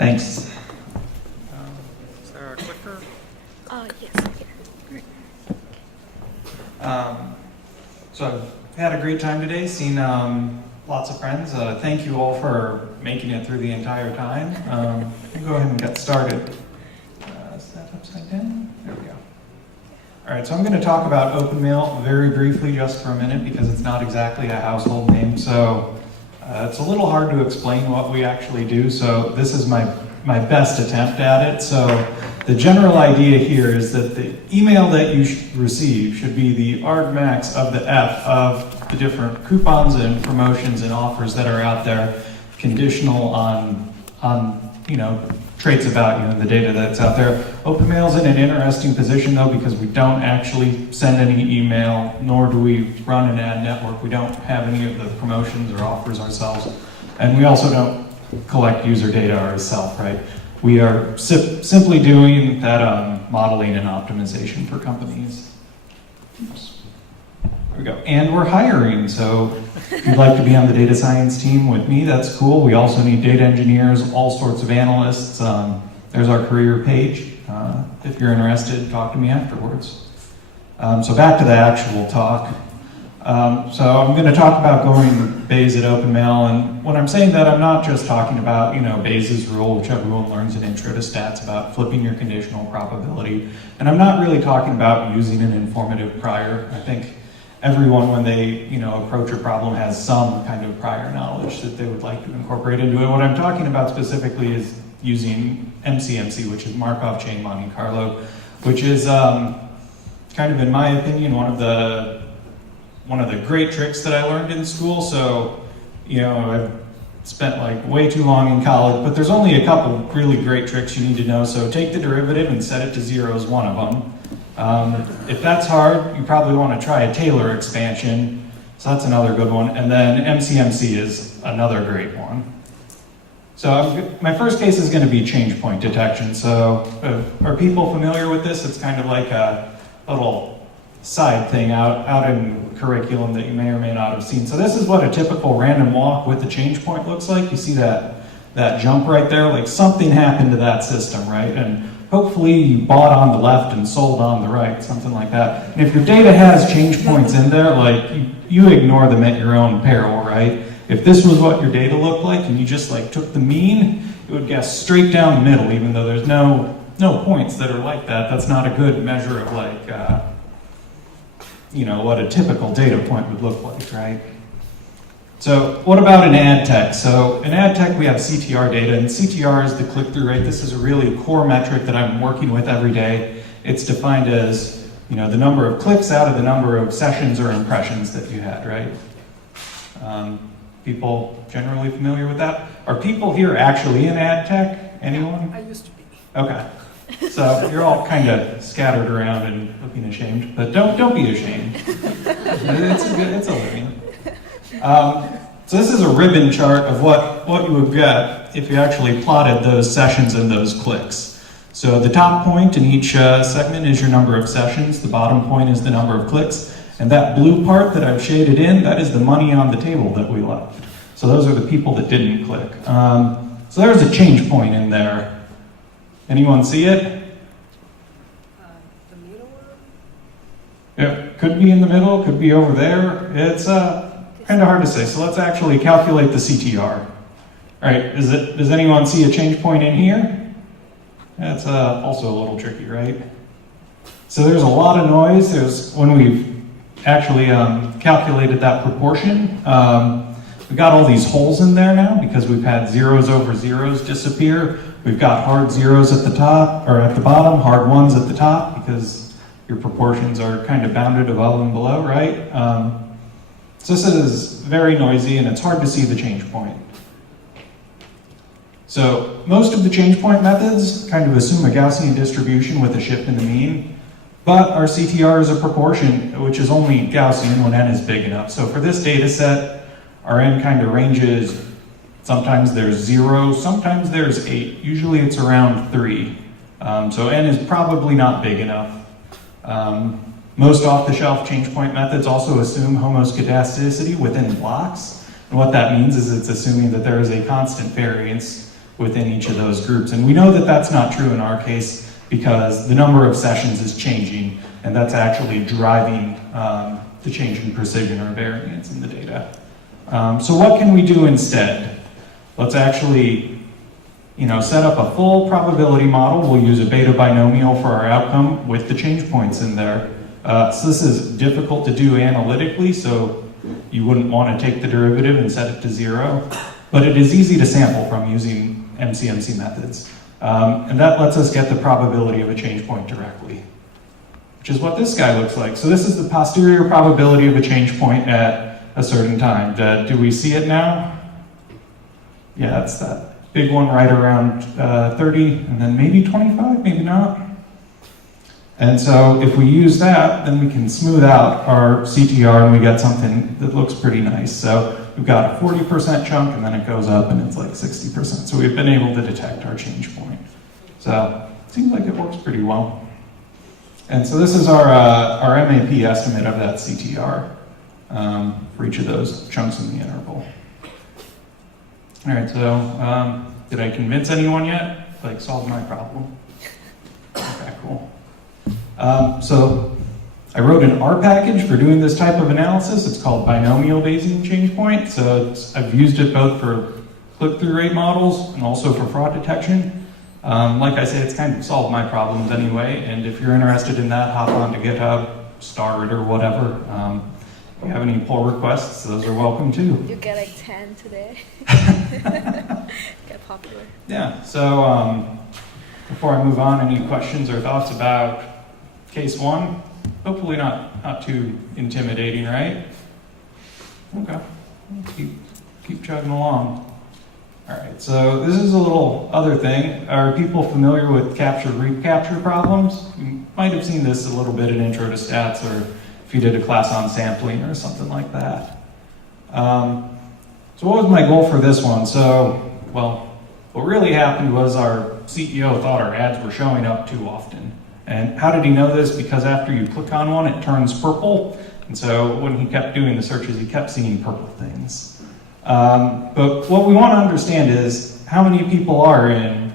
Thanks. Is there a clicker? Yes. Great. So I've had a great time today, seen lots of friends. Thank you all for making it through the entire time. We'll go ahead and get started. Is that upside down? There we go. All right, so I'm going to talk about Openmail very briefly just for a minute because it's not exactly a household name. So it's a little hard to explain what we actually do. So this is my best attempt at it. So the general idea here is that the email that you receive should be the argmax of the F of the different coupons and promotions and offers that are out there, conditional on traits about you and the data that's out there. Openmail's in an interesting position though because we don't actually send any email, nor do we run an ad network. We don't have any of the promotions or offers ourselves, and we also don't collect user data ourselves, right? We are simply doing that modeling and optimization for companies. Oops. There we go. And we're hiring, so if you'd like to be on the data science team with me, that's cool. We also need data engineers, all sorts of analysts. There's our career page. If you're interested, talk to me afterwards. So back to the actual talk. So I'm going to talk about going Bayes at Openmail, and when I'm saying that, I'm not just talking about, Bayes' rule, which everyone learns in Intro to Stats about flipping your conditional probability, and I'm not really talking about using an informative prior. I think everyone, when they, approach a problem, has some kind of prior knowledge that they would like to incorporate into it. What I'm talking about specifically is using MCMC, which is Markov Chain Monte Carlo, which is kind of, in my opinion, one of the great tricks that I learned in school. So, I've spent like way too long in college, but there's only a couple really great tricks you need to know. So take the derivative and set it to 0 is one of them. If that's hard, you probably want to try a Taylor expansion. So that's another good one. And then MCMC is another great one. So my first case is going to be change point detection. So are people familiar with this? It's kind of like a little side thing out in curriculum that you may or may not have seen. So this is what a typical random walk with the change point looks like. You see that jump right there? Like something happened to that system, right? And hopefully you bought on the left and sold on the right, something like that. And if your data has change points in there, like you ignore them at your own peril, right? If this was what your data looked like and you just like took the mean, it would guess straight down the middle, even though there's no points that are like that. That's not a good measure of like, what a typical data point would look like, right? So what about an ad tech? So in ad tech, we have CTR data, and CTR is the click-through rate. This is a really core metric that I'm working with every day. It's defined as, the number of clicks out of the number of sessions or impressions that you had, right? People generally familiar with that? Are people here actually in ad tech? Anyone? I used to be. Okay. So you're all kind of scattered around and looking ashamed, but don't be ashamed. It's a living. So this is a ribbon chart of what you would get if you actually plotted those sessions and those clicks. So the top point in each segment is your number of sessions. The bottom point is the number of clicks. And that blue part that I've shaded in, that is the money on the table that we left. So those are the people that didn't click. So there's a change point in there. Anyone see it? The middle one? Yeah, could be in the middle, could be over there. It's kind of hard to say. So let's actually calculate the CTR. All right, does anyone see a change point in here? That's also a little tricky, right? So there's a lot of noise. When we've actually calculated that proportion, we've got all these holes in there now because we've had zeros over zeros disappear. We've got hard zeros at the top, or at the bottom, hard ones at the top, because your proportions are kind of bounded above and below, right? So this is very noisy, and it's hard to see the change point. So most of the change point methods kind of assume a Gaussian distribution with a shift in the mean, but our CTR is a proportion, which is only Gaussian when n is big enough. So for this data set, our n kind of ranges. Sometimes there's 0, sometimes there's 8. Usually it's around 3. So n is probably not big enough. Most off-the-shelf change point methods also assume homoscedasticity within blocks. And what that means is it's assuming that there is a constant variance within each of those groups. And we know that that's not true in our case because the number of sessions is changing, and that's actually driving the change in precision or variance in the data. So what can we do instead? Let's actually set up a full probability model. We'll use a beta binomial for our outcome with the change points in there. So this is difficult to do analytically, so you wouldn't want to take the derivative and set it to 0. But it is easy to sample from using MCMC methods. And that lets us get the probability of a change point directly, which is what this guy looks like. So this is the posterior probability of a change point at a certain time. Do we see it now? Yeah, that's that big one right around 30, and then maybe 25, maybe not. And so if we use that, then we can smooth out our CTR and we get something that looks pretty nice. So we've got a 40% chunk and then it goes up and it's like 60%. So we've been able to detect our change point. So it seems like it works pretty well. And so this is our MAP estimate of that CTR for each of those chunks in the interval. All right, so did I convince anyone yet? Like, solve my problem? Okay, cool. So I wrote an R package for doing this type of analysis. It's called Binomial Aging change point. So I've used it both for click-through rate models and also for fraud detection. Like I said, it's kind of solved my problems anyway. And if you're interested in that, hop on to GitHub, star it or whatever. If you have any pull requests, those are welcome too. You get like 10 today. Get popular. Yeah, so before I move on, any questions or thoughts about case 1? Hopefully not too intimidating, right? Okay, keep chugging along. All right, so this is a little other thing. Are people familiar with capture-recapture problems? You might have seen this a little bit in Intro to Stats, or if you did a class on sampling or something like that. So what was my goal for this one? So, well, what really happened was our CEO thought our ads were showing up too often. And how did he know this? Because after you click on one, it turns purple. And so when he kept doing the searches, he kept seeing purple things. But what we want to understand is how many people are in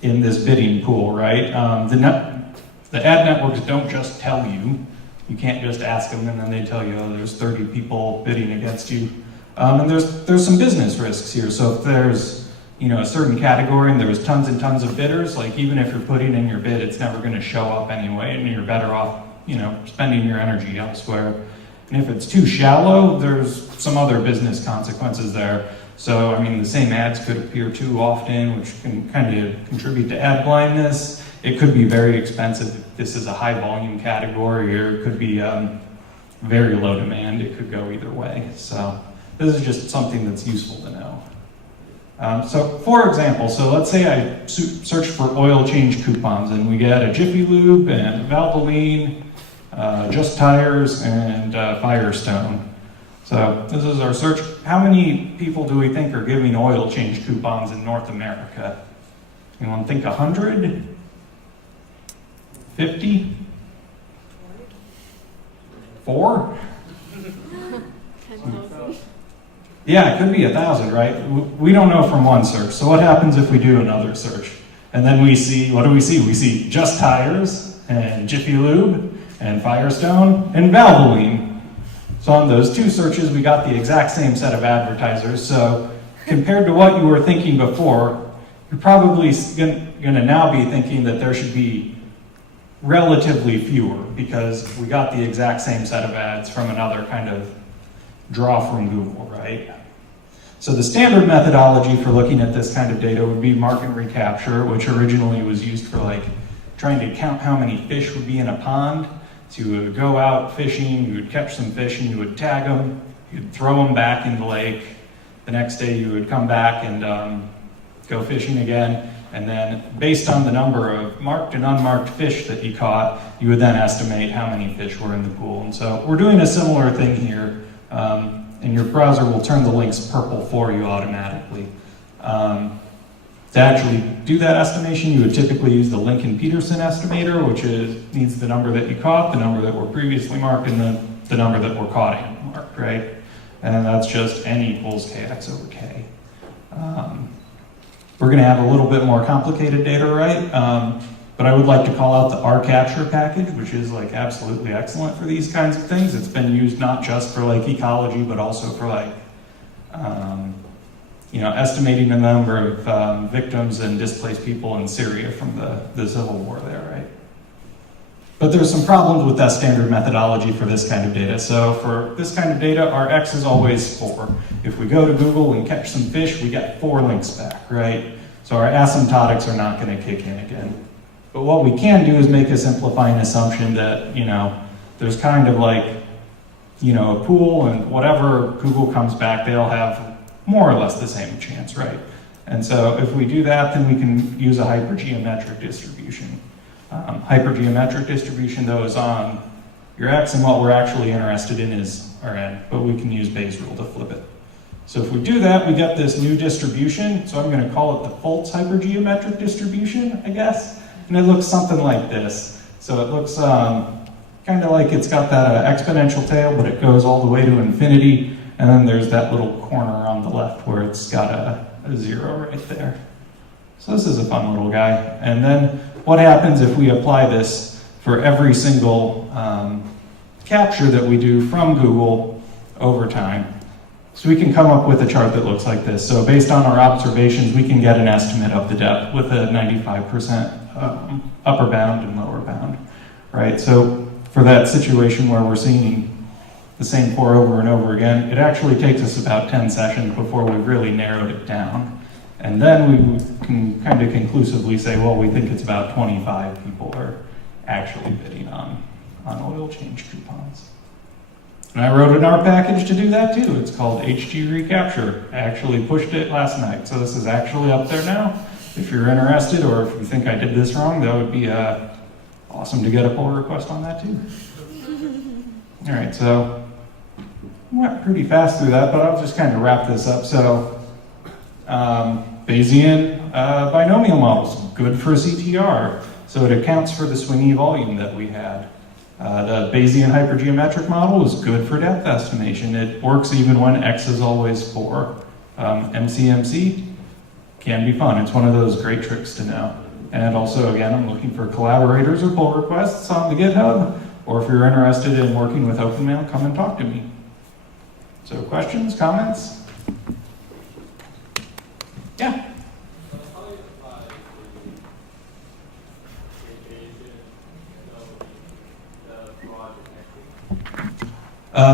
this bidding pool, right? The ad networks don't just tell you. You can't just ask them and then they tell you, oh, there's 30 people bidding against you. And there's some business risks here. So if there's a certain category and there's tons and tons of bidders, like even if you're putting in your bid, it's never going to show up anyway, and you're better off spending your energy elsewhere. And if it's too shallow, there's some other business consequences there. So, I mean, the same ads could appear too often, which can kind of contribute to ad blindness. It could be very expensive if this is a high volume category, or it could be very low demand. It could go either way. So this is just something that's useful to know. So for example, so let's say I search for oil change coupons and we get a Jiffy Lube and Valvoline, Just Tires, and Firestone. So this is our search. How many people do we think are giving oil change coupons in North America? Anyone think 100? 50? 4? 10,000. Yeah, it could be 1,000, right? We don't know from one search. So what happens if we do another search? And then we see, what do we see? We see Just Tires and Jiffy Lube and Firestone and Valvoline. So on those two searches, we got the exact same set of advertisers. So compared to what you were thinking before, you're probably going to now be thinking that there should be relatively fewer because we got the exact same set of ads from another kind of draw from Google, right? So the standard methodology for looking at this kind of data would be market recapture, which originally was used for like trying to count how many fish would be in a pond. So you would go out fishing, you would catch some fish and you would tag them, you'd throw them back in the lake. The next day you would come back and go fishing again. And then based on the number of marked and unmarked fish that you caught, you would then estimate how many fish were in the pool. And so we're doing a similar thing here. And your browser will turn the links purple for you automatically. To actually do that estimation, you would typically use the Lincoln-Peterson estimator, which needs the number that you caught, the number that were previously marked, and the number that were caught and marked, right? And that's just n equals kx over k. we're going to have a little bit more complicated data, right? But I would like to call out the recapture package, which is like absolutely excellent for these kinds of things. It's been used not just for like ecology, but also for like, estimating the number of victims and displaced people in Syria from the civil war there, right? But there's some problems with that standard methodology for this kind of data. So for this kind of data, our X is always 4. If we go to Google and catch some fish, we get 4 links back, right? So our asymptotics are not going to kick in again. But what we can do is make a simplifying assumption that, there's kind of like, a pool, and whatever Google comes back, they'll have more or less the same chance, right? And so if we do that, then we can use a hypergeometric distribution. Hypergeometric distribution, though, is on your X, and what we're actually interested in is our N, but we can use Bayes' rule to flip it. So if we do that, we get this new distribution. So I'm going to call it the Fultz hypergeometric distribution, I guess. And it looks something like this. So it looks kind of like it's got that exponential tail, but it goes all the way to infinity. And then there's that little corner on the left where it's got a 0 right there. So this is a fun little guy. And then what happens if we apply this for every single capture that we do from Google over time? So we can come up with a chart that looks like this. So based on our observations, we can get an estimate of the depth with a 95% upper bound and lower bound, right? So for that situation where we're seeing the same 4 over and over again, it actually takes us about 10 sessions before we've really narrowed it down. And then we can kind of conclusively say, well, we think it's about 25 people are actually bidding on oil change coupons. And I wrote an R package to do that too. It's called HG Recapture. I actually pushed it last night, so this is actually up there now. If you're interested, or if you think I did this wrong, that would be awesome to get a pull request on that too. All right, so went pretty fast through that, but I'll just kind of wrap this up. So Bayesian binomial models, good for CTR. So it accounts for the swingy volume that we had. The Bayesian hypergeometric model is good for depth estimation. It works even when X is always 4. MCMC can be fun. It's one of those great tricks to know. And also, again, I'm looking for collaborators or pull requests on the GitHub. Or if you're interested in working with Openmail, come and talk to me. So questions, comments? Yeah?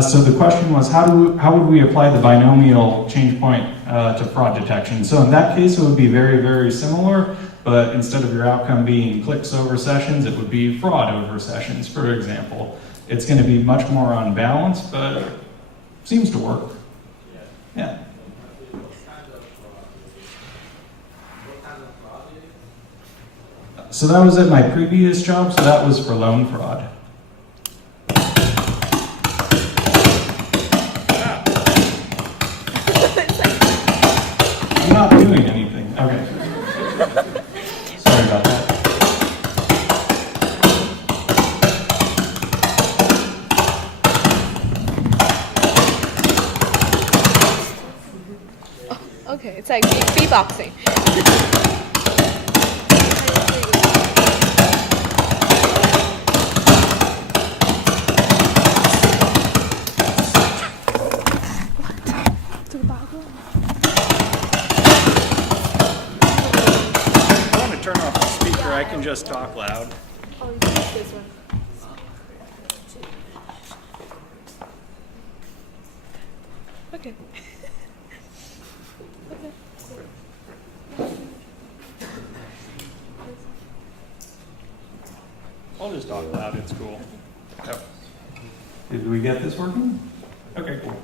So the question was, how would we apply the binomial change point to fraud detection? So in that case, it would be very, very similar, but instead of your outcome being clicks over sessions, it would be fraud over sessions, for example. It's going to be much more unbalanced, but it seems to work. Yeah. So that was at my previous job, so that was for loan fraud. I'm not doing anything. Okay. Sorry about that. Okay, it's like beatboxing. Turn off the speaker, I can just talk loud. Oh, you can use this one. Okay. I'll just talk loud, it's cool. Oh. Did we get this working? Okay, cool.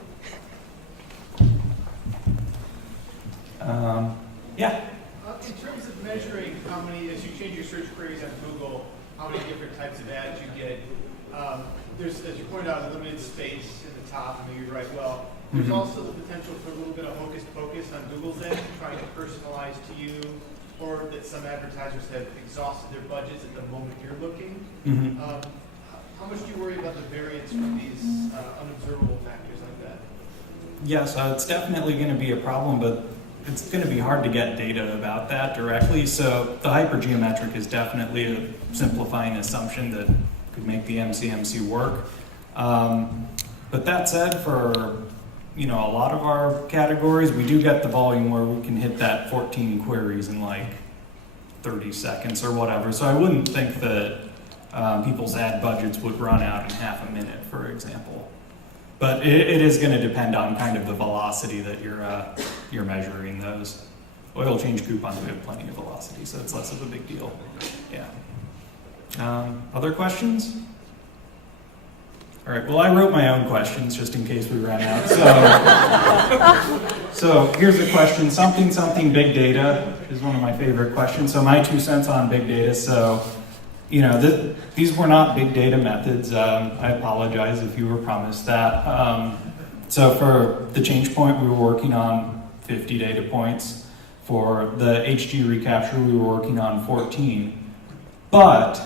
Yeah. In terms of measuring how many, as you change your search queries on Google, how many different types of ads you get, there's, as you pointed out, a limited space in the top, and you're right, well, there's also the potential for a little bit of hocus pocus on Google's end, trying to personalize to you, or that some advertisers have exhausted their budgets at the moment you're looking. How much do you worry about the variance from these unobservable factors like that? Yes, it's definitely going to be a problem, but it's going to be hard to get data about that directly. So the hypergeometric is definitely a simplifying assumption that could make the MCMC work. But that said, for a lot of our categories, we do get the volume where we can hit that 14 queries in like 30 seconds or whatever. So I wouldn't think that people's ad budgets would run out in half a minute, for example. But it is going to depend on kind of the velocity that you're measuring those. Oil change coupons, we have plenty of velocity, so it's less of a big deal. Yeah. Other questions? All right, well, I wrote my own questions just in case we ran out. So here's a question, something big data is one of my favorite questions. So my 2 cents on big data. So, these were not big data methods. I apologize if you were promised that. So for the change point, we were working on 50 data points. For the HG recapture, we were working on 14. But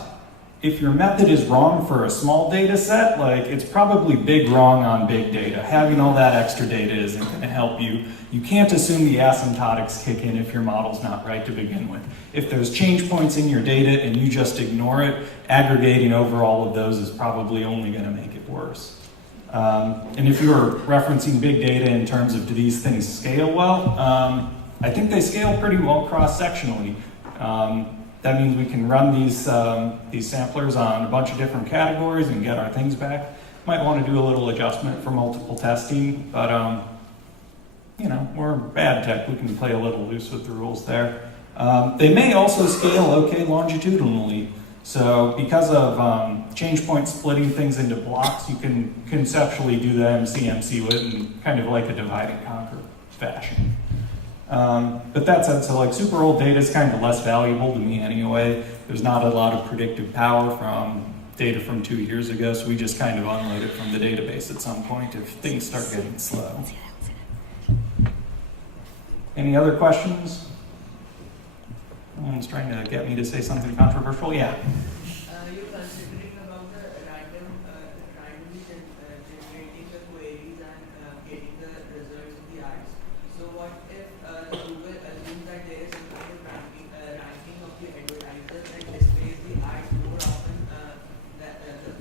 if your method is wrong for a small data set, like it's probably big wrong on big data. Having all that extra data isn't going to help you. You can't assume the asymptotics kick in if your model's not right to begin with. If there's change points in your data and you just ignore it, aggregating over all of those is probably only going to make it worse. And if you're referencing big data in terms of do these things scale well, I think they scale pretty well cross-sectionally. That means we can run these samplers on a bunch of different categories and get our things back. Might want to do a little adjustment for multiple testing, but we're bad tech. We can play a little loose with the rules there. They may also scale okay longitudinally. So because of change point splitting things into blocks, you can conceptually do the MCMC with in kind of like a divide and conquer fashion. But that said, so like super old data is kind of less valuable to me anyway. There's not a lot of predictive power from data from 2 years ago, so we just kind of unload it from the database at some point if things start getting slow. Any other questions? Someone's trying to get me to say something controversial. Yeah. You're considering about the randomly generating the queries and getting the results of the ads. So what if Google assumes that there is some kind of ranking of the advertisers and displays the ads more often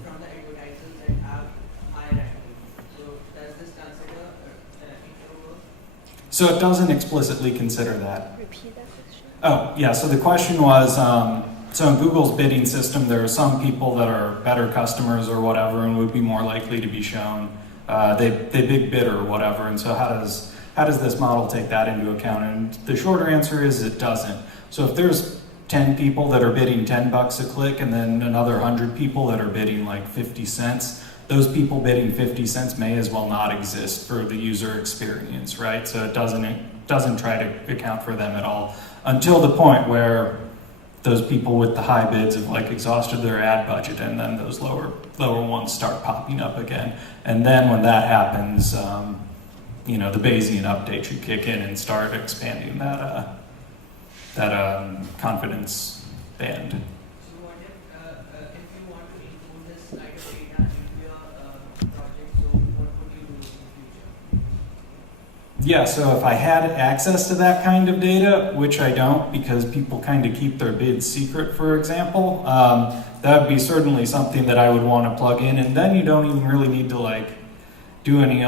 from the advertisers that have high ranking? So does this consider interval? So it doesn't explicitly consider that. Repeat that question. Oh, yeah, so the question was, so in Google's bidding system, there are some people that are better customers or whatever and would be more likely to be shown. They big bid or whatever, and so how does this model take that into account? And the shorter answer is it doesn't. So if there's 10 people that are bidding $10 a click and then another 100 people that are bidding like 50 cents, those people bidding 50 cents may as well not exist for the user experience, right? So it doesn't try to account for them at all until the point where those people with the high bids have like exhausted their ad budget, and then those lower ones start popping up again. And then when that happens, the Bayesian update should kick in and start expanding that confidence band. So what if you want to include this kind of data into your project, so what would you do in the future? Yeah, so if I had access to that kind of data, which I don't because people kind of keep their bids secret, for example, that would be certainly something that I would want to plug in. And then you don't even really need to do any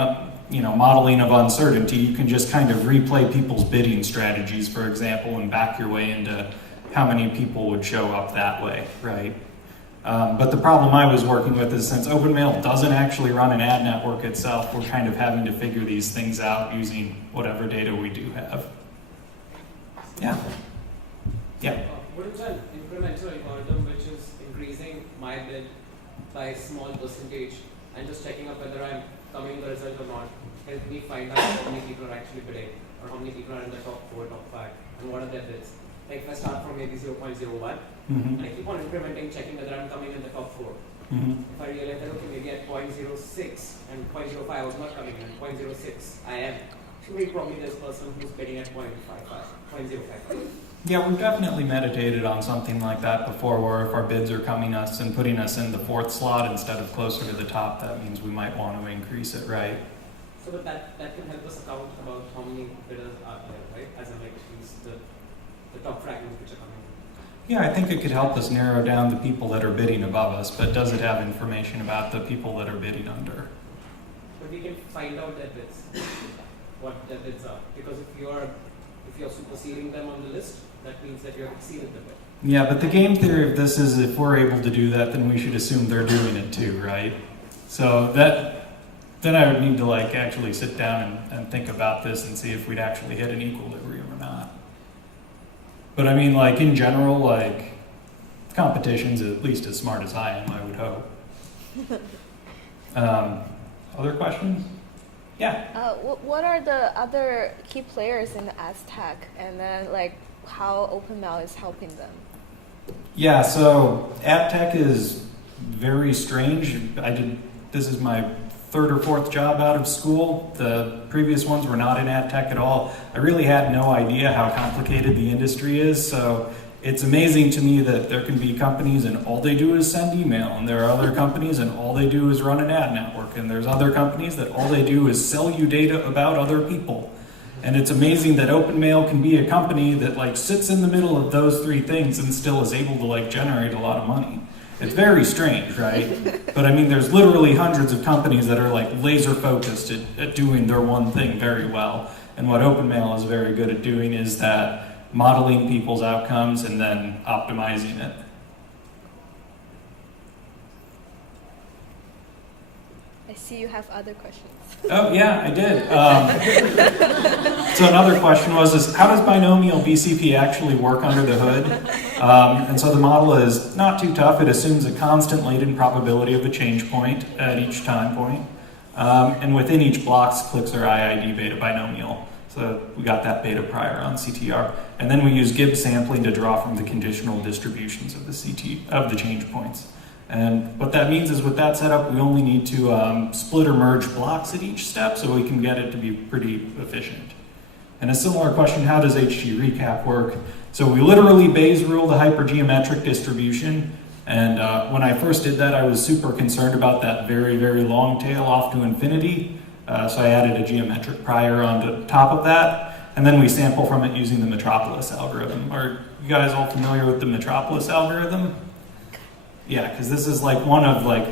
modeling of uncertainty. You can just kind of replay people's bidding strategies, for example, and back your way into how many people would show up that way, right? But the problem I was working with is since Openmail doesn't actually run an ad network itself, we're kind of having to figure these things out using whatever data we do have. Yeah. What is an incremental algorithm which is increasing my bid by a small percentage and just checking up whether I'm coming in the result or not? Help me find out how many people are actually bidding or how many people are in the top 4, top 5, and what are their bids. Like if I start from maybe 0.01, and I keep on incrementing, checking whether I'm coming in the top 4. If I realize that, okay, maybe at 0.06 and 0.05 I was not coming in, and 0.06 I am, surely probably this person who's bidding at 0.55, 0.05. Yeah, we've definitely meditated on something like that before, where if our bids are coming us and putting us in the 4th slot instead of closer to the top, that means we might want to increase it, right? So but that can help us account about how many bidders are there, right? As in like at least the top fragments which are coming. Yeah, I think it could help us narrow down the people that are bidding above us, but does it have information about the people that are bidding under? But we can find out their bids, what their bids are. Because if you're superseding them on the list, that means that you're exceeding the bid. Yeah, but the game theory of this is if we're able to do that, then we should assume they're doing it too, right? So then I would need to like actually sit down and think about this and see if we'd actually hit an equilibrium or not. But I mean, like in general, like competition's at least as smart as I am, I would hope. Other questions? Yeah. What are the other key players in the Aztec, and then like how Openmail is helping them? Yeah, so AdTech is very strange. This is my third or fourth job out of school. The previous ones were not in AdTech at all. I really had no idea how complicated the industry is, so it's amazing to me that there can be companies and all they do is send email, and there are other companies and all they do is run an ad network, and there's other companies that all they do is sell you data about other people. And it's amazing that Openmail can be a company that like sits in the middle of those three things and still is able to like generate a lot of money. It's very strange, right? But I mean, there's literally hundreds of companies that are like laser focused at doing their one thing very well. And what Openmail is very good at doing is that modeling people's outcomes and then optimizing it. I see you have other questions. Oh yeah, I did. So another question was, how does binomial BCP actually work under the hood? And so the model is not too tough. It assumes a constant latent probability of a change point at each time point. And within each blocks, clicks are IID beta binomial. So we got that beta prior on CTR. And then we use Gibbs sampling to draw from the conditional distributions of the change points. And what that means is with that setup, we only need to split or merge blocks at each step so we can get it to be pretty efficient. And a similar question, how does HG recap work? So we literally Bayes rule the hypergeometric distribution. And when I first did that, I was super concerned about that very, very long tail off to infinity. So I added a geometric prior on top of that. And then we sample from it using the Metropolis algorithm. Are you guys all familiar with the Metropolis algorithm? Yeah, because this is like one of like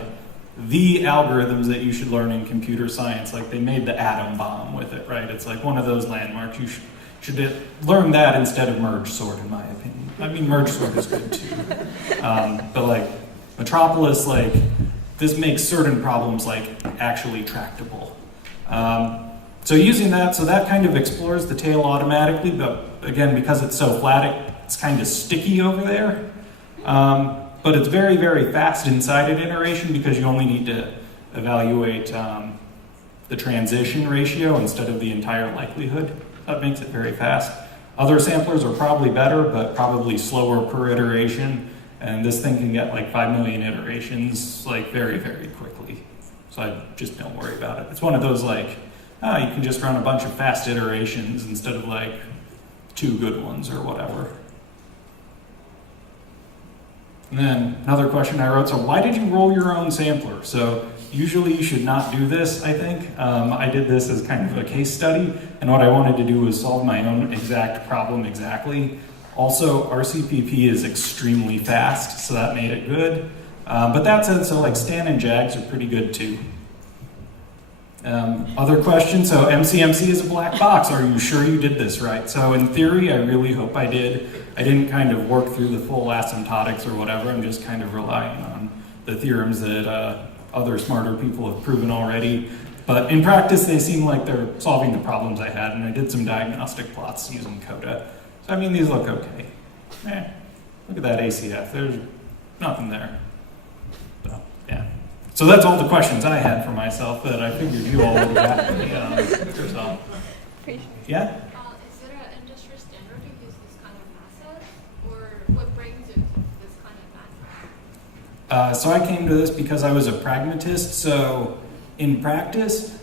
the algorithms that you should learn in computer science. Like they made the atom bomb with it, right? It's like one of those landmarks. You should learn that instead of merge sort, in my opinion. I mean, merge sort is good too. But like Metropolis, like this makes certain problems like actually tractable. So using that, so that kind of explores the tail automatically, but again, because it's so flat, it's kind of sticky over there. But it's very, very fast inside an iteration because you only need to evaluate the transition ratio instead of the entire likelihood. That makes it very fast. Other samplers are probably better, but probably slower per iteration. And this thing can get like 5 million iterations like very, very quickly. So I just don't worry about it. It's one of those like, you can just run a bunch of fast iterations instead of like 2 good ones or whatever. And then another question I wrote, so why did you roll your own sampler? So usually you should not do this, I think. I did this as kind of a case study, and what I wanted to do was solve my own exact problem exactly. Also, RCPP is extremely fast, so that made it good. But that said, so like Stan and Jags are pretty good too. Other questions, so MCMC is a black box. Are you sure you did this right? So in theory, I really hope I did. I didn't kind of work through the full asymptotics or whatever. I'm just kind of relying on the theorems that other smarter people have proven already. But in practice, they seem like they're solving the problems I had, and I did some diagnostic plots using Coda. So I mean, these look okay. Look at that ACF. There's nothing there. So, yeah. So that's all the questions I had for myself that I figured you all would have asked me yourself. Yeah? Is there an industry standard to use this kind of method? Or what brings you to this kind of method? So I came to this because I was a pragmatist. So in practice,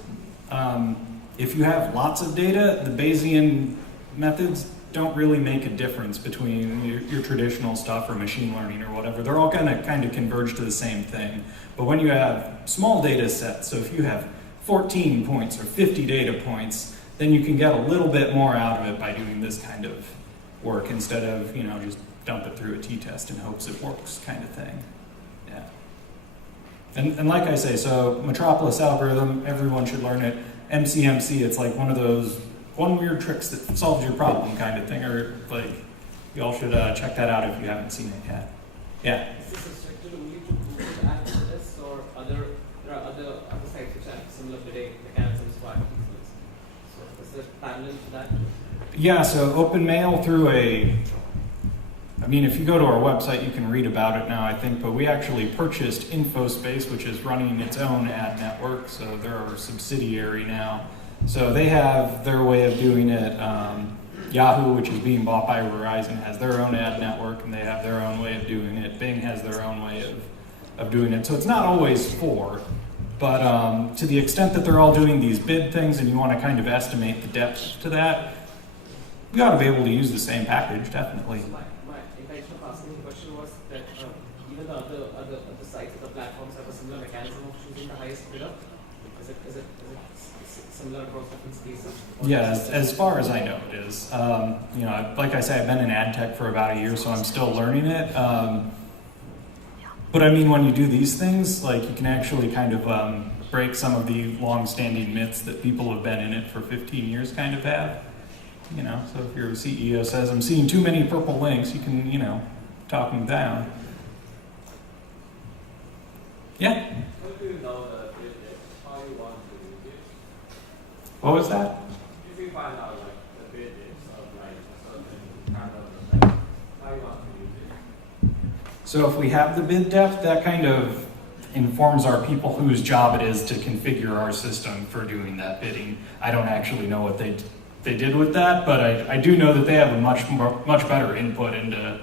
if you have lots of data, the Bayesian methods don't really make a difference between your traditional stuff or machine learning or whatever. They're all going to kind of converge to the same thing. But when you have small data sets, so if you have 14 points or 50 data points, then you can get a little bit more out of it by doing this kind of work instead of, just dump it through a t-test in hopes it works kind of thing. Yeah. And like I say, so Metropolis algorithm, everyone should learn it. MCMC, it's like one of those one weird tricks that solves your problem kind of thing, or like, you all should check that out if you haven't seen it yet. Yeah? Is this restricted only to Google Analytics, or there are other sites which have similar bidding mechanisms for analysis? So is there parallel to that? Yeah, so Openmail through if you go to our website, you can read about it now, I think, but we actually purchased InfoSpace, which is running its own ad network, so they're our subsidiary now. So they have their way of doing it. Yahoo, which is being bought by Verizon, has their own ad network, and they have their own way of doing it. Bing has their own way of doing it. So it's not always for, but to the extent that they're all doing these bid things and you want to kind of estimate the depth to that, you ought to be able to use the same package, definitely. So my intention of asking the question was that even the other sites, other platforms have a similar mechanism of choosing the highest bidder. Is it similar across different spaces? Yeah, as far as I know, it is. Like I say, I've been in ad tech for about a year, so I'm still learning it. But when you do these things, like, you can actually kind of break some of the long-standing myths that people who have been in it for 15 years kind of have. So if your CEO says, I'm seeing too many purple links, you can, talk them down. Yeah? How do you know that how you want to use it? What was that? If you find out the bid is of a certain kind of how you want to use it? So if we have the bid depth, that kind of informs our people whose job it is to configure our system for doing that bidding. I don't actually know what they did with that, but I do know that they have a much better input into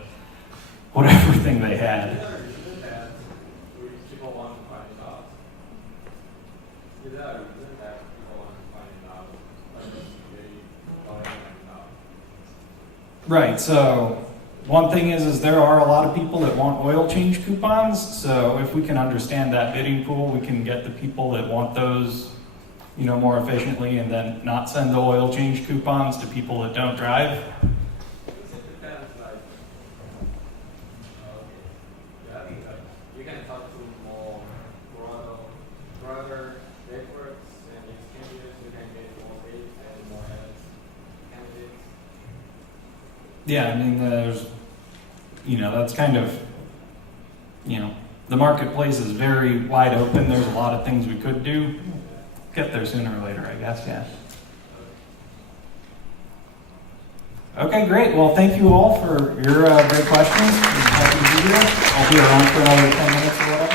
whatever thing they had. Right, so one thing is there are a lot of people that want oil change coupons, so if we can understand that bidding pool, we can get the people that want those more efficiently, and then not send the oil change coupons to people that don't drive. You can talk to more broader networks and exchanges. You can get more bids and more candidates. Yeah, there's, that's kind of, the marketplace is very wide open. There's a lot of things we could do. Get there sooner or later, I guess, yeah. Okay, great. Well, thank you all for your great questions. Happy to be here. I'll be around for another 10 minutes or whatever.